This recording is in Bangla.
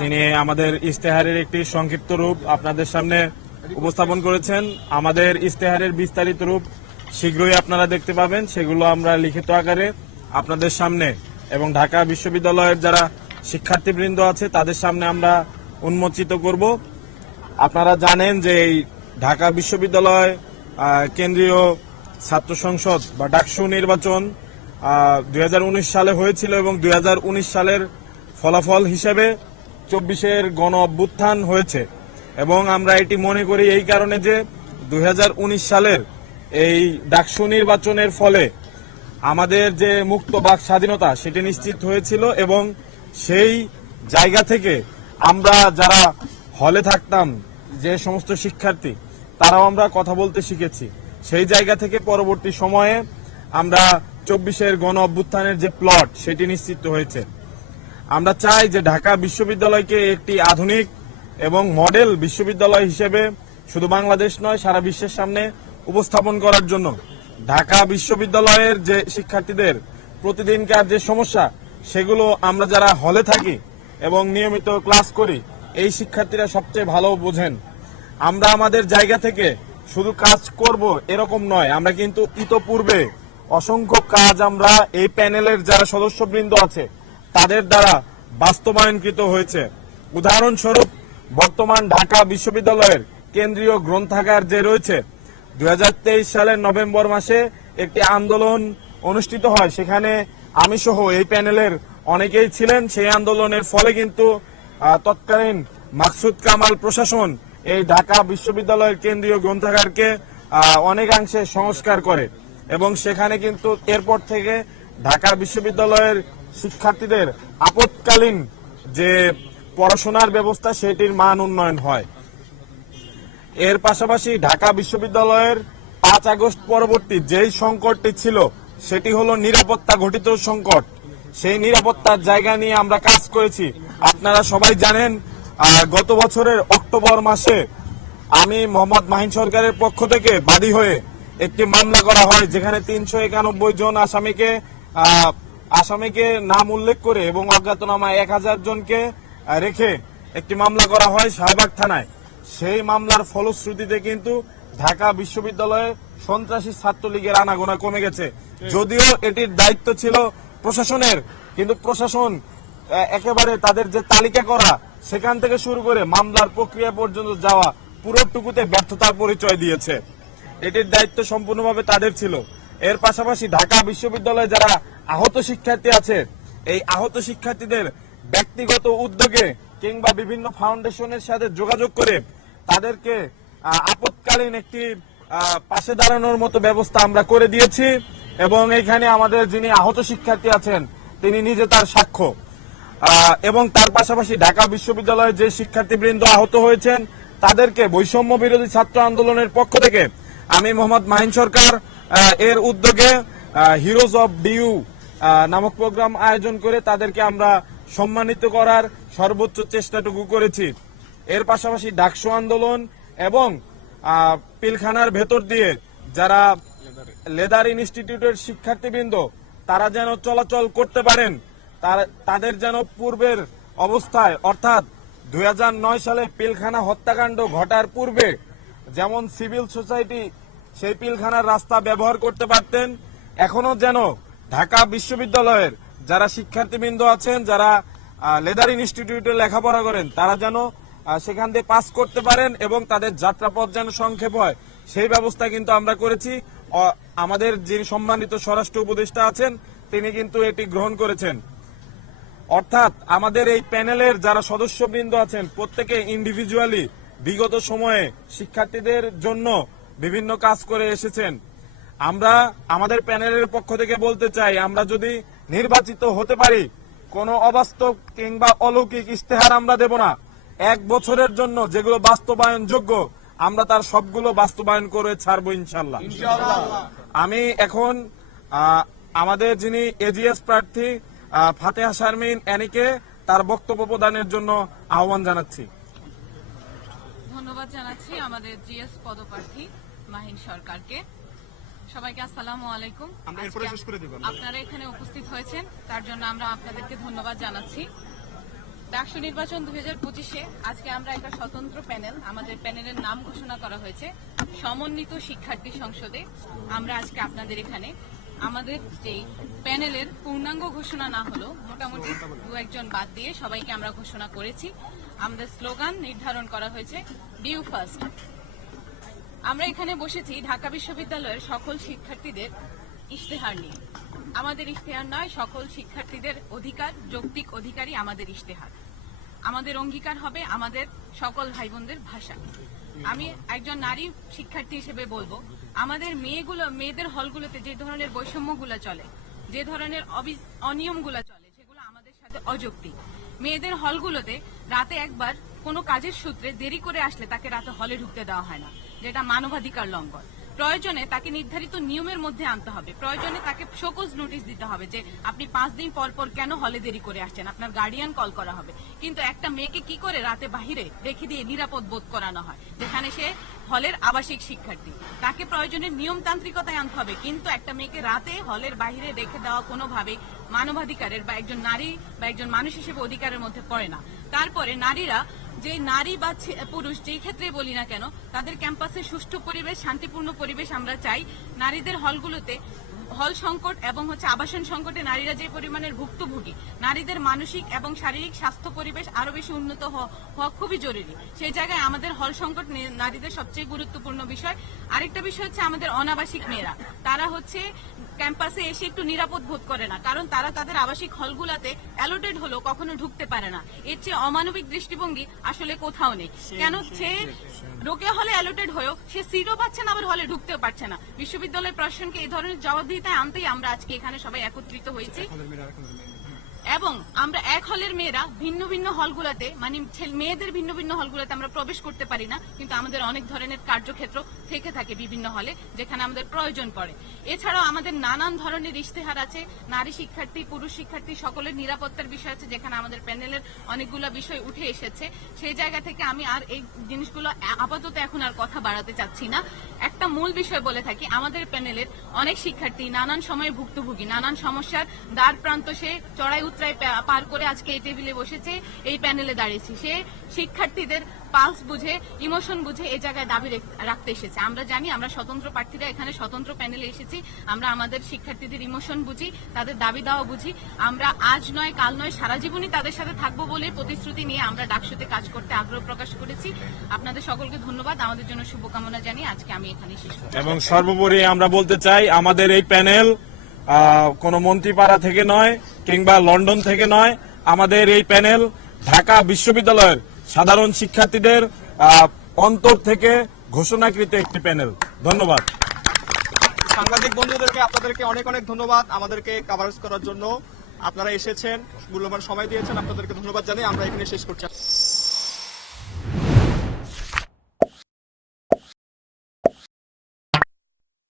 তিনি আমাদের ইস্তেহারের একটি সংক্ষিপ্ত রূপ আপনাদের সামনে উপস্থাপন করেছেন। আমাদের ইস্তেহারের বিস্তারিত রূপ শীঘ্রই আপনারা দেখতে পাবেন, সেগুলো আমরা লিখিত আকারে আপনাদের সামনে এবং ঢাকা বিশ্ববিদ্যালয়ের যারা শিক্ষার্থীবৃন্দ আছে, তাদের সামনে আমরা উন্মোচিত করব। আপনারা জানেন যে এই ঢাকা বিশ্ববিদ্যালয় কেন্দ্রীয় ছাত্র সংসদ বা ডাকসু নির্বাচন দুই হাজার উনিশ সালে হয়েছিল এবং দুই হাজার উনিশ সালের ফলাফল হিসেবে চব্বিশের গণ অভ্যুত্থান হয়েছে। এবং আমরা এটি মনে করি এই কারণে যে দু হাজার উনিশ সালের এই ডাকসু নির্বাচনের ফলে আমাদের যে মুক্ত বাক স্বাধীনতা, সেটি নিশ্চিত হয়েছিল এবং সেই জায়গা থেকে আমরা যারা হলে থাকতাম যে সমস্ত শিক্ষার্থী, তারাও আমরা কথা বলতে শিখেছি। সেই জায়গা থেকে পরবর্তী সময়ে আমরা চব্বিশের গণ অভ্যুত্থানের যে প্লট, সেটি নিশ্চিত হয়েছে। আমরা চাই যে ঢাকা বিশ্ববিদ্যালয়কে একটি আধুনিক এবং মডেল বিশ্ববিদ্যালয় হিসেবে শুধু বাংলাদেশ নয়, সারা বিশ্বের সামনে উপস্থাপন করার জন্য ঢাকা বিশ্ববিদ্যালয়ের যে শিক্ষার্থীদের প্রতিদিনকার যে সমস্যা, সেগুলো আমরা যারা হলে থাকি এবং নিয়মিত ক্লাস করি, এই শিক্ষার্থীরা সবচেয়ে ভালো বোঝেন। আমরা আমাদের জায়গা থেকে শুধু কাজ করব এরকম নয়, আমরা কিন্তু ইতোপূর্বে অসংখ্য কাজ আমরা এই প্যানেলের যারা সদস্যবৃন্দ আছে তাদের দ্বারা বাস্তবায়নকৃত হয়েছে। উদাহরণস্বরূপ, বর্তমান ঢাকা বিশ্ববিদ্যালয়ের কেন্দ্রীয় গ্রন্থাগার যে রয়েছে দু হাজার তেইশ সালের নভেম্বর মাসে একটি আন্দোলন অনুষ্ঠিত হয়। সেখানে আমি সহ এই প্যানেলের অনেকেই ছিলেন। সেই আন্দোলনের ফলে কিন্তু তৎকালীন মাকসুদ কামাল প্রশাসন এই ঢাকা বিশ্ববিদ্যালয়ের কেন্দ্রীয় গ্রন্থাগারকে অনেকাংশে সংস্কার করে এবং সেখানে কিন্তু এরপর থেকে ঢাকা বিশ্ববিদ্যালয়ের শিক্ষার্থীদের আপৎকালীন যে পড়াশোনার ব্যবস্থা, সেটির মান উন্নয়ন হয়। এর পাশাপাশি ঢাকা বিশ্ববিদ্যালয়ের পাঁচ আগস্ট পরবর্তী যেই সংকটটি ছিল, সেটি হলো নিরাপত্তা ঘটিত সংকট। সেই নিরাপত্তার জায়গা নিয়ে আমরা কাজ করেছি। আপনারা সবাই জানেন গত বছরের অক্টোবর মাসে আমি মোহাম্মদ মাহিন সরকারের পক্ষ থেকে বাদী হয়ে একটি মামলা করা হয়, যেখানে তিনশো একানব্বই জন আসামিকে আসামিকে নাম উল্লেখ করে এবং অজ্ঞাতনামা এক হাজার জনকে রেখে একটি মামলা করা হয় শাহবাগ থানায়। সেই মামলার ফলশ্রুতিতে কিন্তু ঢাকা বিশ্ববিদ্যালয়ে সন্ত্রাসী ছাত্রলীগের আনাগোনা কমে গেছে। যদিও এটির দায়িত্ব ছিল প্রশাসনের, কিন্তু প্রশাসন একেবারে তাদের যে তালিকা করা, সেখান থেকে শুরু করে মামলার প্রক্রিয়া পর্যন্ত যাওয়া পুরোটুকুতে ব্যর্থতার পরিচয় দিয়েছে। এটির দায়িত্ব সম্পূর্ণভাবে তাদের ছিল। এর পাশাপাশি ঢাকা বিশ্ববিদ্যালয়ে যারা আহত শিক্ষার্থী আছে, এই আহত শিক্ষার্থীদের ব্যক্তিগত উদ্যোগে কিংবা বিভিন্ন ফাউন্ডেশনের সাথে যোগাযোগ করে তাদেরকে আপৎকালীন একটি পাশে দাঁড়ানোর মতো ব্যবস্থা আমরা করে দিয়েছি এবং এখানে আমাদের যিনি আহত শিক্ষার্থী আছেন, তিনি নিজে তার সাক্ষ্য। এবং তার পাশাপাশি ঢাকা বিশ্ববিদ্যালয়ের যে শিক্ষার্থীবৃন্দ আহত হয়েছেন, তাদেরকে বৈষম্য বিরোধী ছাত্র আন্দোলনের পক্ষ থেকে আমি মোহাম্মদ মাহিন সরকার এর উদ্যোগে হিরোজ অব ডিউ নামক প্রোগ্রাম আয়োজন করে তাদেরকে আমরা সম্মানিত করার সর্বোচ্চ চেষ্টাটুকু করেছি। এর পাশাপাশি ডাকসু আন্দোলন এবং পিলখানার ভেতর দিয়ে যারা লেদার ইনস্টিটিউটের শিক্ষার্থীবৃন্দ, তারা যেন চলাচল করতে পারেন তাদের যেন পূর্বের অবস্থায়, অর্থাৎ দুই হাজার নয় সালে পিলখানা হত্যাকাণ্ড ঘটার পূর্বে, যেমন সিভিল সোসাইটি সেই পিলখানার রাস্তা ব্যবহার করতে পারতেন। এখনও যেন ঢাকা বিশ্ববিদ্যালয়ের যারা শিক্ষার্থীবৃন্দ আছেন, যারা লেদার ইনস্টিটিউটে লেখাপড়া করেন, তারা যেন সেখান দিয়ে পাস করতে পারেন এবং তাদের যাত্রাপথ যেন সংক্ষেপ হয়, সেই ব্যবস্থা কিন্তু আমরা করেছি। আমাদের যিনি সম্মানিত স্বরাষ্ট্র উপদেষ্টা আছেন, তিনি কিন্তু এটি গ্রহণ করেছেন। অর্থাৎ আমাদের এই প্যানেলের যারা সদস্যবৃন্দ আছেন, প্রত্যেকে ইন্ডিভিজুয়ালি বিগত সময়ে শিক্ষার্থীদের জন্য বিভিন্ন কাজ করে এসেছেন। আমরা আমাদের প্যানেলের পক্ষ থেকে বলতে চাই আমরা যদি নির্বাচিত হতে পারি কোনো অবাস্তব কিংবা অলৌকিক ইস্তেহার আমরা দেব না। এক বছরের জন্য যেগুলো বাস্তবায়ন যোগ্য আমরা তার সবগুলো বাস্তবায়ন করে ছাড়বো ইনশাল্লাহ আমি এখন আহ, আমাদের যিনি এজিএস প্রার্থী আহ, ফাতেহা শারমিন অ্যানিকে তার বক্তব্য প্রদানের জন্য আহ্বান জানাচ্ছি। ধন্যবাদ জানাচ্ছি আমাদের জিএস পদপ্রার্থী। মাহিন সরকারকে। সবাইকে আসসালামু আলাইকুম। আপনারা এখানে উপস্থিত হয়েছেন তার জন্য আমরা আপনাদেরকে ধন্যবাদ জানাচ্ছি। ডাকসু নির্বাচন দুই হাজার পঁচিশে আজকে আমরা একটা স্বতন্ত্র প্যানেল আমাদের প্যানেলের নাম ঘোষণা করা হয়েছে সমন্বিত শিক্ষার্থী সংসদে। আমরা আজকে আপনাদের এখানে আমাদের যে প্যানেলের পূর্ণাঙ্গ ঘোষণা না হলো মোটামুটি দু একজন বাদ দিয়ে সবাইকে আমরা ঘোষণা করেছি। আমাদের স্লোগান নির্ধারণ করা হয়েছে ডিউ ফার্স্ট আমরা এখানে বসেছি ঢাকা বিশ্ববিদ্যালয়ের সকল শিক্ষার্থীদের ইশতেহার নিয়ে। আমাদের ইশতেহার নয়, সকল শিক্ষার্থীদের অধিকার, যৌক্তিক অধিকারই আমাদের ইশতেহার। আমাদের অঙ্গীকার হবে আমাদের সকল ভাই বোনদের ভাষা। আমি একজন নারী শিক্ষার্থী হিসেবে বলব, আমাদের মেয়েগুলো, মেয়েদের হলগুলোতে যে ধরনের বৈষম্যগুলো চলে, যে ধরনের অনিয়মগুলো চলে, সেগুলো আমাদের সাথে অযৌক্তিক। মেয়েদের হলগুলোতে রাতে একবার কোনো কাজের সূত্রে দেরি করে আসলে তাকে রাতে হলে ঢুকতে দেওয়া হয় না। যেটা মানবাধিকার লঙ্ঘন। প্রয়োজনে তাকে নির্ধারিত নিয়মের মধ্যে আনতে হবে। প্রয়োজনে তাকে শোকজ নোটিশ দিতে হবে যে, আপনি পাঁচ দিন পর পর কেন হলে দেরি করে আসছেন? আপনার গার্ডিয়ান কল করা হবে। কিন্তু একটা মেয়েকে কি করে রাতে বাহিরে রেখে দিয়ে নিরাপদ বোধ করানো হয়? যেখানে সে হলের আবাসিক শিক্ষার্থী। তাকে প্রয়োজনে নিয়মতান্ত্রিকতায় আনতে হবে। কিন্তু একটা মেয়েকে রাতে হলের বাহিরে রেখে দেওয়া কোনোভাবে মানবাধিকারের বা একজন নারী বা একজন মানুষ হিসেবে অধিকারের মধ্যে পড়ে না। তারপরে নারীরা যে নারী বা পুরুষ যেই ক্ষেত্রে বলি না কেন, তাদের ক্যাম্পাসে সুষ্ঠু পরিবেশ, শান্তিপূর্ণ পরিবেশ আমরা চাই। নারীদের হলগুলোতে হল সংকট এবং হচ্ছে আবাসন সংকটে নারীরা যে পরিমাণের ভুক্তভোগী নারীদের মানসিক এবং শারীরিক স্বাস্থ্য পরিবেশ আরও বেশি উন্নত হওয়া খুবই জরুরি। সেই জায়গায় আমাদের হল সংকট নারীদের সবচেয়ে গুরুত্বপূর্ণ বিষয়। আরেকটা বিষয় হচ্ছে আমাদের অনাবাসিক মেয়েরা। তারা হচ্ছে ক্যাম্পাসে এসে একটু নিরাপদ বোধ করে না কারণ তারা তাদের আবাসিক হলগুলাতে অ্যালোটেড হলো কখনো ঢুকতে পারে না। এর চেয়ে অমানবিক দৃষ্টিভঙ্গি আসলে কোথাও নেই। কেন সে রোকে হলে অ্যালোটেড হয়েও, সে সিটও পাচ্ছে না, আবার হলে ঢুকতেও পারছে না। বিশ্ববিদ্যালয় প্রশাসনকে এই ধরনের জবাবদিহিতায় আনতেই আমরা আজকে এখানে সবাই একত্রিত হয়েছি। এবং আমরা এক হলের মেয়েরা ভিন্ন ভিন্ন হলগুলোতে মানে মেয়েদের ভিন্ন ভিন্ন হলগুলোতে আমরা প্রবেশ করতে পারি না, কিন্তু আমাদের অনেক ধরনের কার্যক্ষেত্র থেকে থাকে বিভিন্ন হলে, যেখানে আমাদের প্রয়োজন পড়ে। এছাড়াও আমাদের নানান ধরনের ইশতেহার আছে, নারী শিক্ষার্থী, পুরুষ শিক্ষার্থী, সকলের নিরাপত্তার বিষয় আছে, যেখানে আমাদের প্যানেলের অনেকগুলো বিষয় উঠে এসেছে। সেই জায়গা থেকে আমি আর এই জিনিসগুলো আপাতত এখন আর কথা বাড়াতে চাচ্ছি না। একটা মূল বিষয় বলে থাকি, আমাদের প্যানেলের অনেক শিক্ষার্থী নানান সময়ে ভুক্তভোগী, নানান সমস্যার দ্বার প্রান্ত সে চড়াই পা- পার করে আজকে এই টেবিলে বসেছে, এই প্যানেলে দাঁড়িয়েছি সে। শিক্ষার্থীদের পালস বুঝে, ইমোশন বুঝে এই জায়গায় দাবি রাখতে এসেছে। আমরা জানি, আমরা স্বতন্ত্র প্রার্থীরা এখানে স্বতন্ত্র প্যানেলে এসেছি। আমরা আমাদের শিক্ষার্থীদের ইমোশন বুঝি, তাদের দাবি দেওয়া বুঝি। আমরা আজ নয়, কাল নয়, সারা জীবনই তাদের সাথে থাকব বলে প্রতিশ্রুতি নিয়ে আমরা ডাকসুতে কাজ করতে আগ্রহ প্রকাশ করেছি। আপনাদের সকলকে ধন্যবাদ। আমাদের জন্য শুভকামনা জানিয়ে আজকে আমি এখানে এবং সর্বোপরি আমরা বলতে চাই, আমাদের এই প্যানেল কোনো মন্ত্রীপাড়া থেকে নয় কিংবা লন্ডন থেকে নয়, আমাদের এই প্যানেল ঢাকা বিশ্ববিদ্যালয়ের সাধারণ শিক্ষার্থীদের অন্তর থেকে ঘোষণাকৃত একটি প্যানেল। ধন্যবাদ। সাংবাদিক বন্ধুদেরকে, আপনাদেরকে অনেক অনেক ধন্যবাদ আমাদেরকে কাভারেজ করার জন্য। আপনারা এসেছেন, মূল্যবান সময় দিয়েছেন, আপনাদেরকে ধন্যবাদ জানিয়ে আমরা এখানে শেষ করছি।